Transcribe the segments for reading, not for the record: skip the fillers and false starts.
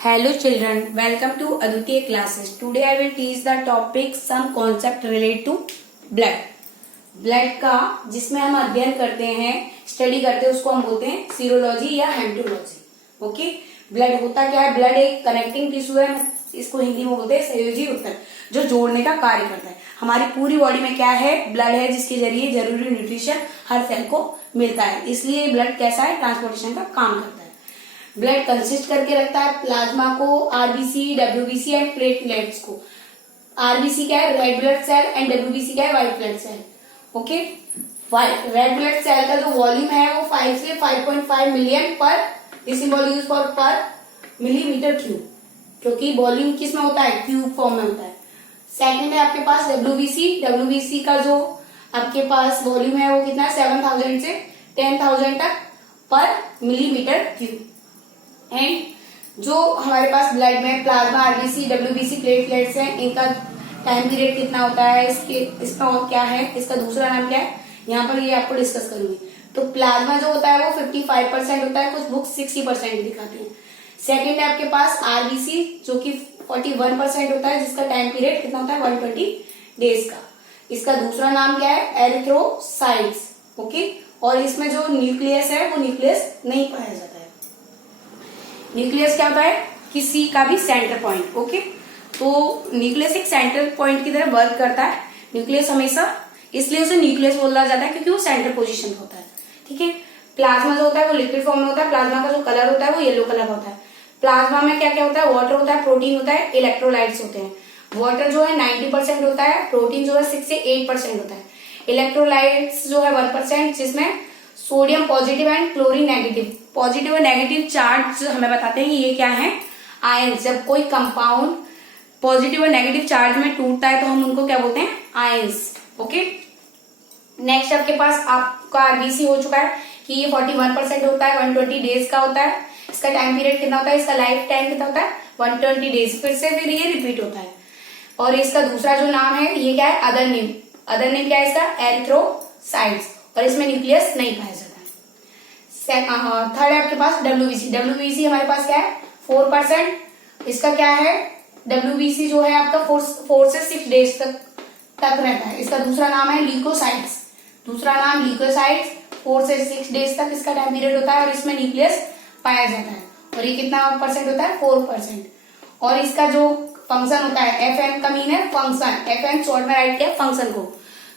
Hello children, welcome to Aditya classes. Today I will teach the topic some concept related to blood. Blood का जिसमें हम अध्ययन करते हैं, स्टडी करते हैं, उसको हम बोलते हैं सीरोलॉजी या हेमेटोलॉजी. ओके, ब्लड होता क्या है? ब्लड एक कनेक्टिंग टिश्यू है, इसको हिंदी में बोलते हैं संयोजी ऊतक, जो जोड़ने का कार्य करता है. हमारी पूरी बॉडी में क्या है? ब्लड है, जिसके जरिए जरूरी न्यूट्रिशन हर सेल को मिलता है. इसलिए ब्लड कैसा है? ट्रांसपोर्टेशन का काम करता है. ब्लड कंसिस्ट करके रखता है प्लाज्मा को, आरबीसी, डब्ल्यूबीसी एंड प्लेटलेट्स को. आरबीसी क्या है? Red blood cell, and WBC क्या है? White blood cell. Okay, red blood cell का जो वॉल्यूम है वो 5 से 5.5 मिलियन पर मिलीमीटर क्यूब, क्योंकि वॉल्यूम किस में होता है? क्यूब फॉर्म में होता है. सेकंड है आपके पास डब्ल्यूबीसी का जो आपके पास वॉल्यूम है वो कितना है? 7,000 से 10,000 तक पर मिलीमीटर क्यूब. एंड जो हमारे पास ब्लड में प्लाज्मा, आरबीसी, डब्ल्यूबीसी, प्लेटलेट्स हैं, इनका टाइम पीरियड कितना होता है? इसका और क्या है? इसका दूसरा नाम क्या है? यहाँ पर ये आपको डिस्कस करूंगी. तो प्लाज्मा जो होता है वो 55% होता है, कुछ बुक 60% दिखाती है. सेकेंड है आपके पास आरबीसी, जो कि 41% होता है, जिसका टाइम पीरियड कितना होता है? 120 डेज का. इसका दूसरा नाम क्या है? एरिथ्रोसाइट्स. ओके, और इसमें जो न्यूक्लियस है वो न्यूक्लियस नहीं पाया जाता है. न्यूक्लियस क्या होता है? किसी का भी सेंटर पॉइंट. ओके, तो न्यूक्लियस एक सेंटर पॉइंट की तरह वर्क करता है. न्यूक्लियस हमेशा, इसलिए उसे न्यूक्लियस बोला जाता है क्योंकि वो सेंटर पोजीशन होता है. ठीक है. प्लाज्मा जो होता है वो लिक्विड फॉर्म में होता है. प्लाज्मा का जो कलर होता है वो येलो कलर होता है. प्लाज्मा में क्या क्या होता है? वाटर होता है, प्रोटीन होता है, इलेक्ट्रोलाइट्स होते हैं. वाटर जो है 90% होता है, प्रोटीन जो है 6 से 8% होता है, इलेक्ट्रोलाइट्स जो है 1%, जिसमें sodium positive and chlorine negative. Positive और नेगेटिव चार्ज हमें बताते हैं कि ये क्या है? आयन. जब कोई कंपाउंड पॉजिटिव और नेगेटिव चार्ज में टूटता है तो हम उनको क्या बोलते हैं? आयंस. ओके, नेक्स्ट आपके पास आपका आरबीसी हो चुका है कि ये 41% होता है, 120 डेज का होता है. इसका टाइम पीरियड कितना होता है? इसका लाइफ टाइम कितना होता है? 120 डेज. फिर ये रिपीट होता है. और इसका दूसरा जो नाम है ये क्या है? Other name. अदर नेम क्या है इसका? एरिथ्रोसाइट्स. और इसमें न्यूक्लियस नहीं पाया जाता है. थर्ड है आपके पास डब्ल्यूबीसी. डब्ल्यूबीसी हमारे पास क्या है? 4%. इसका क्या है? डब्ल्यूबीसी जो है आपका 4 से 6 डेज तक रहता है. इसका दूसरा नाम है ल्यूकोसाइट्स. दूसरा नाम ल्यूकोसाइट्स. 4 से 6 डेज तक इसका टाइम पीरियड होता है और इसमें न्यूक्लियस पाया जाता है. और ये कितना परसेंट होता है? 4%. और इसका जो फंक्शन होता है, FN का मीन है फंक्शन. FN शॉर्ट में राइट किया फंक्शन को.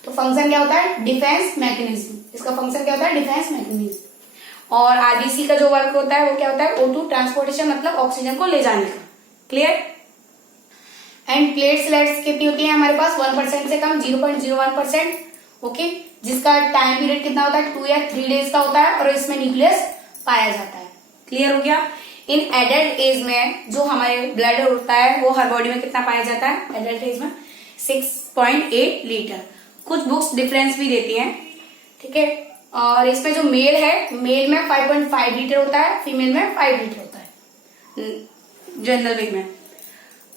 तो फंक्शन क्या होता है? Defence mechanism. इसका फंक्शन क्या होता है? Defence mechanism. और आरबीसी का जो वर्क होता है वो क्या होता है? O2 ट्रांसपोर्टेशन, मतलब ऑक्सीजन को ले जाने का. क्लियर. एंड प्लेटलेट्स कितनी होती है हमारे पास? 1% से कम, 0.01%. ओके, जिसका टाइम पीरियड कितना होता है? 2 या 3 डेज का होता है और इसमें न्यूक्लियस पाया जाता है. क्लियर हो गया. इन एडल्ट एज में जो हमारे ब्लड होता है वो हर बॉडी में कितना पाया जाता है? एडल्ट एज में 6.8 लीटर. कुछ बुक्स डिफरेंस भी देती हैं. ठीक है. और इसमें जो मेल है, मेल में 5.5 लीटर होता है, फीमेल में 5 लीटर होता है जनरल वेट में.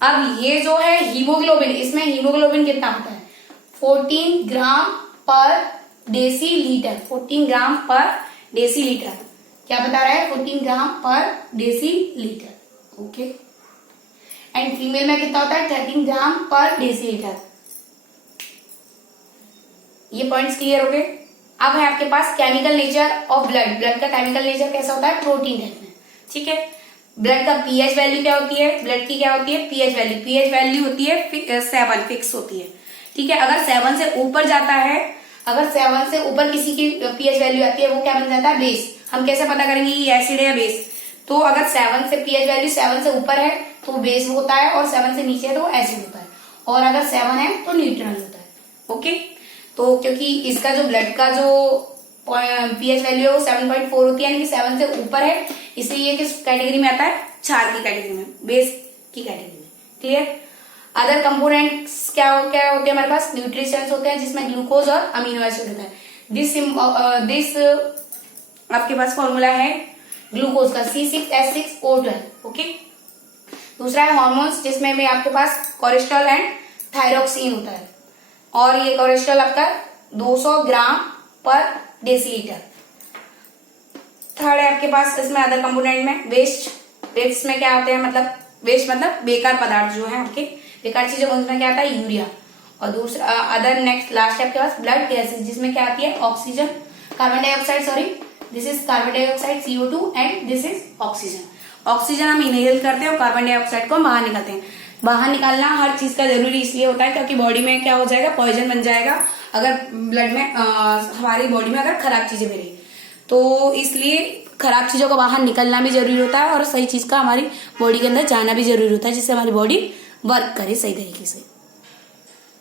अब ये जो है हीमोग्लोबिन, इसमें हीमोग्लोबिन कितना होता है? 14 gram per deci litre. 14 gram per deci litre. क्या बता रहा है? 14 gram per decilitre. Okay. And female में कितना होता है? 13 ग्राम पर डेसी लीटर. ये पॉइंट्स क्लियर हो गए. अब है आपके पास chemical nature of blood. Blood का केमिकल नेचर कैसा होता है? प्रोटीन टाइप में. ठीक है. ब्लड का पीएच वैल्यू क्या होती है? ब्लड की क्या होती है? PH value. पीएच वैल्यू होती है 7, फिक्स होती है. ठीक है. अगर 7 से ऊपर जाता है, अगर 7 से ऊपर किसी की पीएच वैल्यू आती है, वो क्या बन जाता है? बेस. हम कैसे पता करेंगे ये एसिड है या बेस? तो अगर 7 से पीएच वैल्यू 7 से ऊपर है तो बेस होता है, और 7 से नीचे है तो एसिड होता है, और अगर 7 है तो न्यूट्रल होता है. ओके. तो क्योंकि इसका जो ब्लड का जो पीएच वैल्यू है वो 7.4 होती है, यानी कि 7 से ऊपर है, इसलिए ये किस कैटेगरी में आता है? क्षार की कैटेगरी में, बेस की कैटेगरी में. क्लियर. अदर कंपोनेंट्स क्या होते हैं हमारे पास? न्यूट्रिशंस होते हैं, जिसमें ग्लूकोज और अमीनो एसिड होता है. दिस आपके पास फॉर्मूला है ग्लूकोज का C6H6O12. ओके. दूसरा है हार्मोन्स, जिसमें भी आपके पास कोलेस्ट्रॉल एंड थायरोक्सिन होता है, और ये कोलेस्ट्रॉल आपका 200 ग्राम पर डेसीलीटर. थर्ड है आपके पास इसमें अदर कंपोनेंट में वेस्ट. वेस्ट में क्या होते हैं, मतलब वेस्ट मतलब बेकार पदार्थ जो है आपके, बेकार चीजें, उसमें क्या आता है यूरिया। और दूसरा अदर नेक्स्ट लास्ट है आपके पास ब्लड गैसेस, जिसमें क्या आती है oxygen, carbon dioxide, sorry this is carbon dioxide CO2 and this is oxygen. Oxygen हम इनहेल करते हैं और कार्बन डाइऑक्साइड को बाहर निकालते हैं। बाहर निकालना हर चीज का जरूरी इसलिए होता है क्योंकि बॉडी में क्या हो जाएगा, पॉइजन बन जाएगा अगर ब्लड में हमारी बॉडी में अगर खराब चीजें भी रही तो, इसलिए खराब चीजों का बाहर निकलना भी जरूरी होता है और सही चीज का हमारी बॉडी के अंदर जाना भी जरूरी होता है, जिससे हमारी बॉडी वर्क करे सही तरीके से।